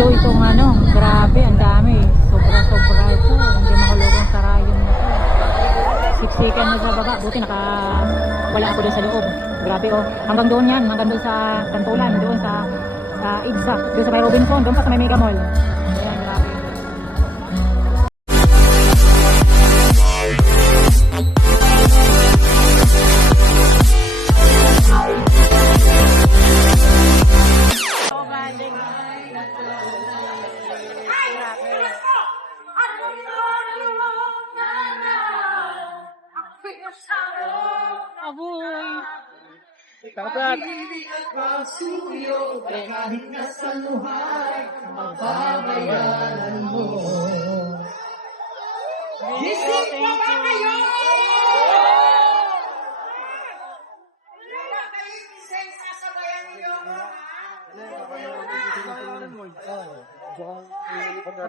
mundo itong ano. Grabe, ang dami. Sobra-sobra ito. Hindi mahulogong sarayan na ito. Siksikan na sa baba. Buti wala ako doon sa loob. Grabe oh. Hanggang doon yan. Hanggang doon sa Santulan. Doon sa Igsa. Doon sa may Robinson. Doon pa sa may Mega Mall. Ayan, grabe. Aboy! Dapat!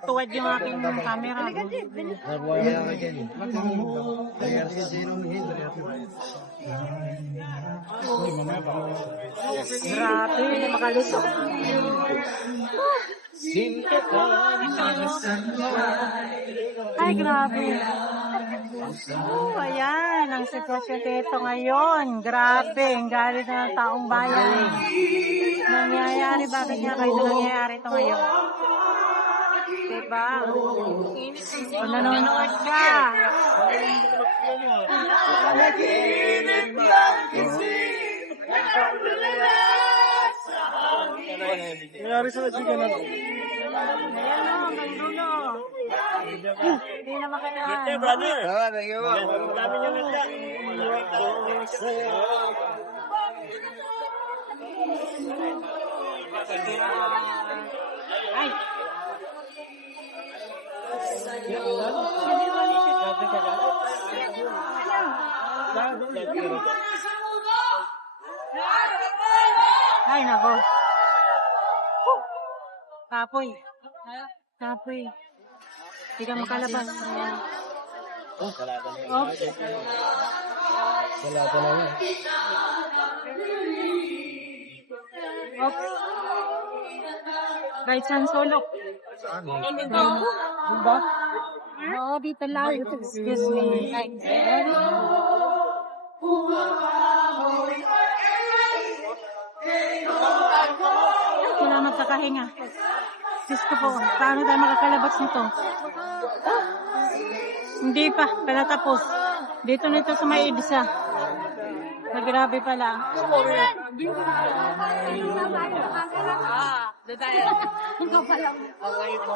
Tuwad yung aking camera. Grabe, makalusok. Ay, grabe. Ayan, ang sitwasyon dito ngayon. Grabe, ang galit ng taong bayan. Nangyayari, bakit nga kayo nangyayari ito ngayon? Diba? O nanonood ka. Nangyari sa Najiga na. Ayan o, hanggang dulo. Hindi na makinaan. Hey, brother! Thank you. Dami niyong ganda. Ay! Ay, nako. Kapoy. Kapoy. Hindi ka makalabas. Ayan. Oops. Oops. Right hand sulok. Diba? Oo, dito lang. Excuse me. Ay. Salamat sa kahinga. Diyos ko po, paano tayo makakalabas nito? Hindi pa, pala tapos. Dito nito sa may Ibsa. Grabe pala. Ikaw pala. Okay po.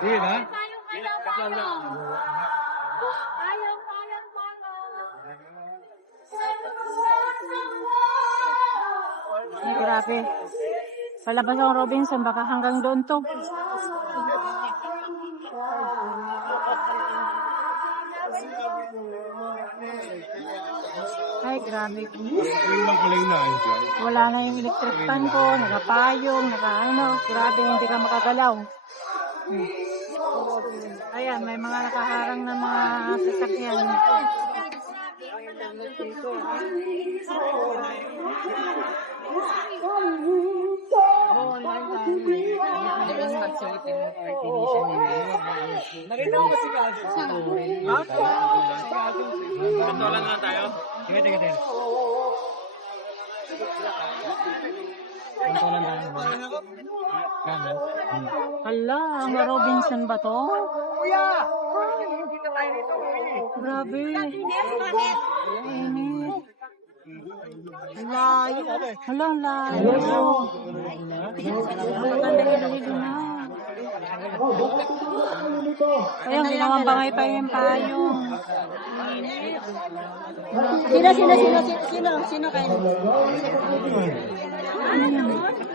Hindi na? Ay, grabe. Palabas ang Robinson, baka hanggang doon to. Ay, grabe. Wala na yung electric fan ko, nakapayong, grabe, hindi ka makagalaw. Ayan, may mga nakaharang na mga sasakyan. Nakita mo ba si Gago? Ha? Kantolan na tayo? Sige. Kantolan tayo. Kano? Hala, ang Robinson ba to? Grabe. Layo. Hala, layo. Ayun, ginawang bangay pa yung payong. Sino kayo?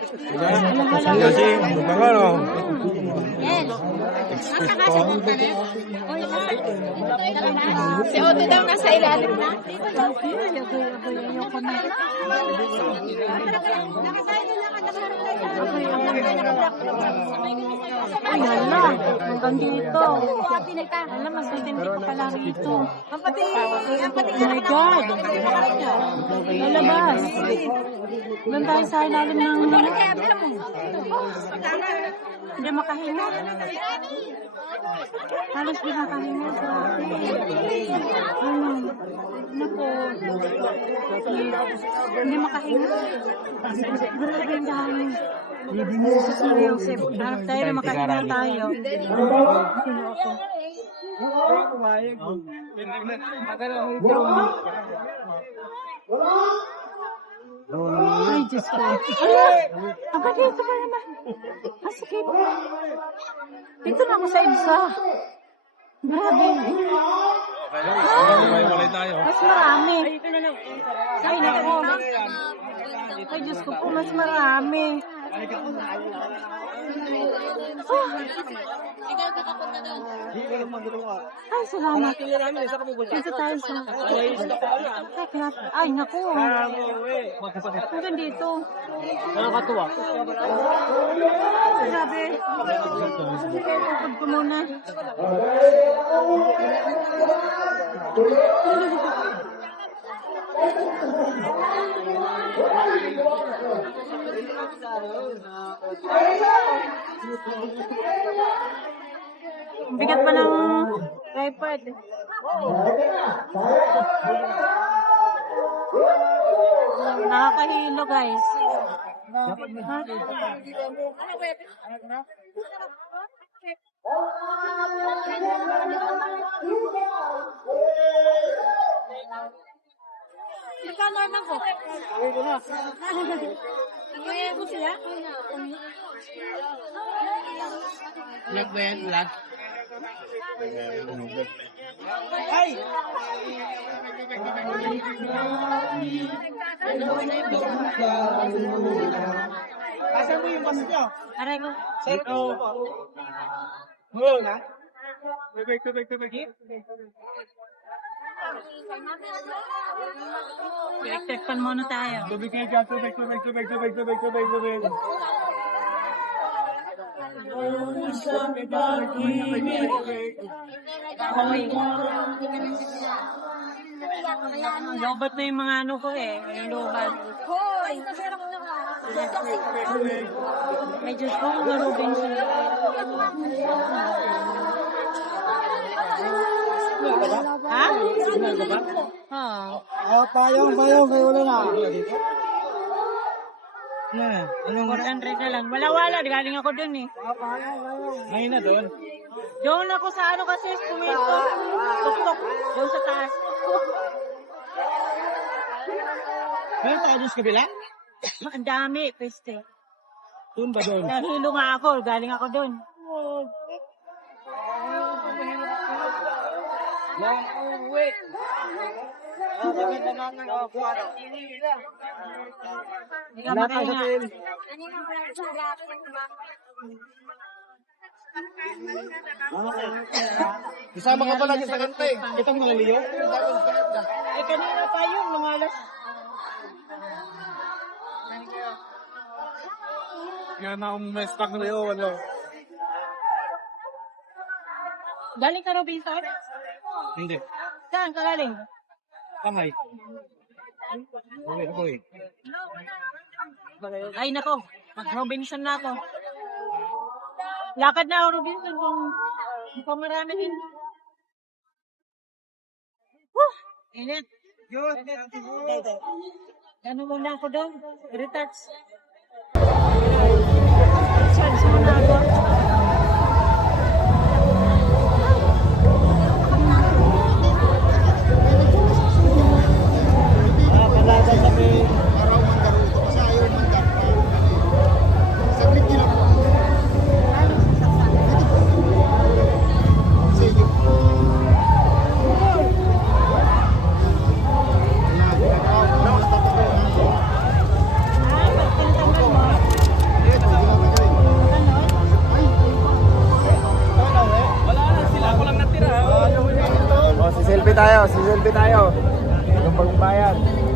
Kasi, ano? Si Otto daw nasa ilalim na. Ay, hala. Hanggang dito. Alam, mas matindi pa pala rito. Ang pati Oh my God. Lalabas. Doon tayo sa ilalim ng hindi makahinga. Halos di makahinga. Ano? Naku. Hindi makahinga. Grabe ang dami. Jesus na Joseph. Hanap tayo na makahinga tayo. Sino ako? Ay, Diyos ko. Aba, dito ka naman. Masikip. Dito na ako sa EDSA. Grabe. Walay tayo. Mas marami. Ay, naku. Ay, Diyos ko po, mas marami. Ay, salamat. Dito tayo sa... Ay, grabe. Ay, naku. Hanggang dito. Nakakatuwa. Grabe. Tukod ko muna. Ang bigat pa ng tripod. Nakakahilo, guys. Magkano naman ko? Kaya ko siya? Lag ba yan? Lag? Asan mo yung mas nyo? Aray ko. Ito. Ha? Tubig. Electric-pan muna tayo. Tubig kayo dyan. Tubig. Lobat na yung mga ano ko eh. Yung lobat. Ay, Diyos ko, marubin siya. Ha? Ha? Payong. Kayo wala na. Anong 400 na lang. Wala. Galing ako dun eh. ngayon na doon? Doon ako sa ano kasi kumito. Tok. Doon sa taas. Meron tayo doon sa kabila? Ang dami, peste. Doon ba doon? Nahilo nga ako. Galing ako dun. Hindi ka makahinga. Kasama ka pala sa kanta eh. Itong mga liyo? Eh, kanina pa yun, mga alas. Yan na ang may stock na liyo. Ano? Galing ka, Robinson? Hindi. Saan ka galing? Kamay. Ako eh. Ay, nako. Mag-Robinson na ako. Lakad na ako, Robinson, kung marami din. Init. Ano muna ako doon? Retouch. Charge muna ako. bagong bayan.